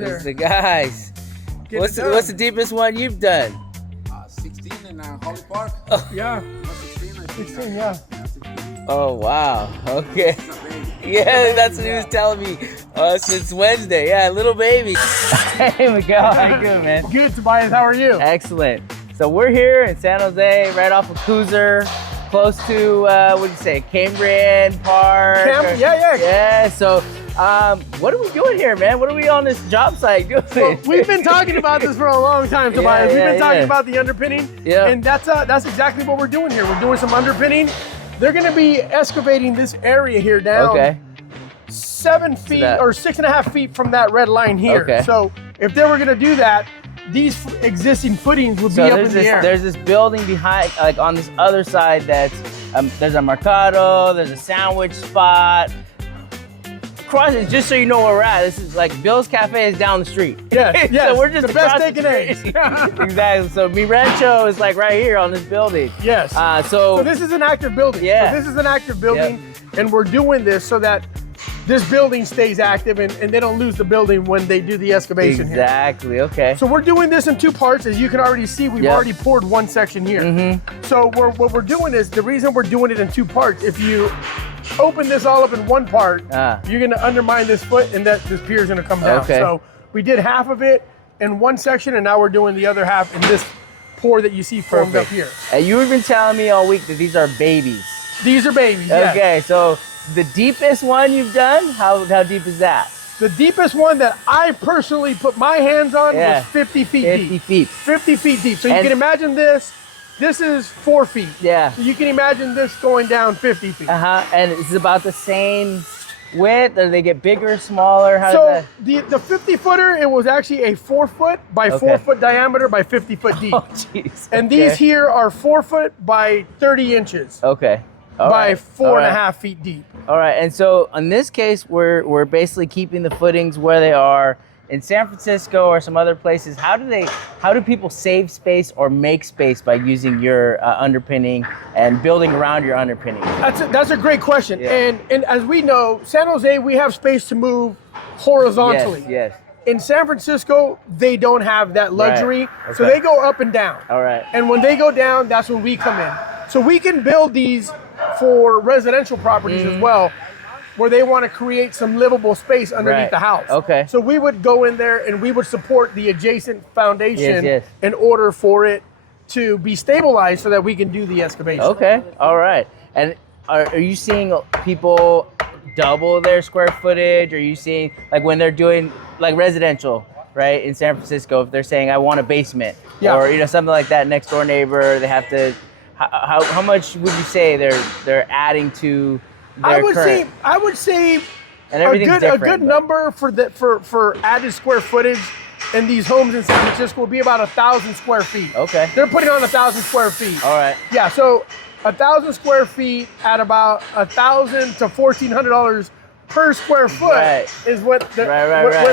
there. It's the guys. What's the deepest one you've done? 16 in Holly Park. Yeah. 16, yeah. Oh, wow. Okay. Yeah, that's what he was telling me since Wednesday. Yeah, little baby. Hey, Miguel. How you doing, man? Good, Tobias. How are you? Excellent. So we're here in San Jose, right off of Cruiser, close to, what do you say, Cambrian Park? Yeah. Yeah, so what are we doing here, man? What are we on this job site doing? Well, we've been talking about this for a long time, Tobias. We've been talking about the underpinning, and that's exactly what we're doing here. We're doing some underpinning. They're going to be excavating this area here down 7 feet or 6.5 feet from that red line here. Okay. So if they were going to do that, these existing footings would be up in the air. There's this building behind, like on this other side that's, there's a mercado, there's a sandwich spot. Cross it, just so you know where we're at. This is like Bill's Cafe is down the street. Yes. So we're just the best steak and eggs. Exactly. So Mi Rancho is like right here on this building. Yes. So this is an active building. Yeah. So this is an active building, and we're doing this so that this building stays active and they don't lose the building when they do the excavation here. Exactly. Okay. So we're doing this in 2 parts. As you can already see, we've already poured 1 section here. So what we're doing is, the reason we're doing it in 2 parts, if you open this all up in 1 part, you're gonna undermine this foot and this pier is gonna come down. Okay. So we did half of it in 1 section, and now we're doing the other half in this pour that you see formed up here. And you've been telling me all week that these are babies. These are babies, yes. Okay, so the deepest one you've done, how deep is that? The deepest one that I personally put my hands on was 50 feet 50 deep. feet. 50 feet deep. So you can imagine this. This is 4 feet. Yeah. So you can imagine this going down 50 feet. And it's about the same width, or they get bigger, smaller? How So does that? the 50 footer, it was actually a 4 foot by 4 foot diameter by 50 foot deep. Oh, jeez. And these here are 4 foot by 30 inches. Okay. By 4.5 feet deep. All right, and so in this case, we're basically keeping the footings where they are. In San Francisco or some other places, how do people save space or make space by using your underpinning and building around your underpinning? That's a great question. Yeah. And as we know, San Jose, we have space to move horizontally. Yes. In San Francisco, they don't have that luxury, Right. so they go up and down. All right. And when they go down, that's when we come in. So we can build these for residential properties as well, where they want to create some livable space underneath the house. Okay. So we would go in there and we would support the adjacent foundation in order for it to be stabilized so that we can do the excavation. Okay. All right. And are you seeing people double their square footage? Are you seeing, like, when they're doing like residential, right, in San Francisco, if they're saying I want a basement, or something like that, next door neighbor, they have to, how much would you say they're adding to their I would say and a good number for added square footage in these homes in San Francisco will be about 1,000 square feet. Okay. They're putting on 1,000 square feet. All right. Yeah, so 1,000 square feet at about $1,000 to $1,400 per square foot is what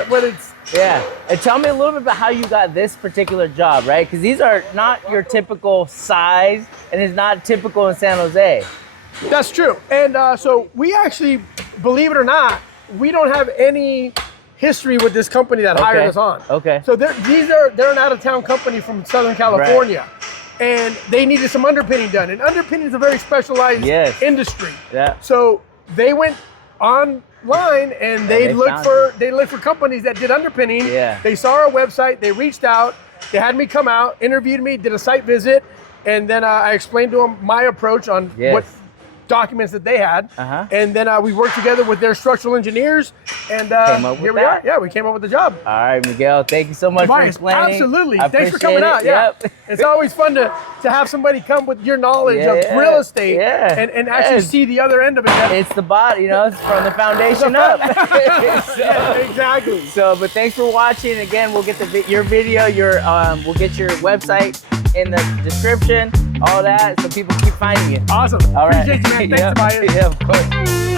what it's. Yeah, and tell me a little bit about how you got this particular job, right? Because these are not your typical size, and it's not typical in San Jose. That's true. And so we actually, believe it or not, we don't have any history with this company that hired us on. Okay. So they're an out-of-town company from Southern California. And they needed some underpinning done. And underpinning is a very specialized industry. Yeah. So they went online and they looked for companies that did underpinning. Yeah. They saw our website, they reached out, they had me come out, interviewed me, did a site visit, and then I explained to them my approach on what documents that they had. And then we worked together with their structural engineers, and here we are. Yeah, we came up with the job. All right, Miguel, thank you so much for explaining. Absolutely. Thanks for coming out. Yeah. It's always fun to have somebody come with your knowledge of real estate and actually see the other end of it. It's the body, it's from the foundation up. Exactly. So, but thanks for watching. Again, we'll get your video, we'll get your website in the description, all that, so people keep finding you. Awesome. All right. Appreciate you, man. Thanks, Tobias. Yeah, of course.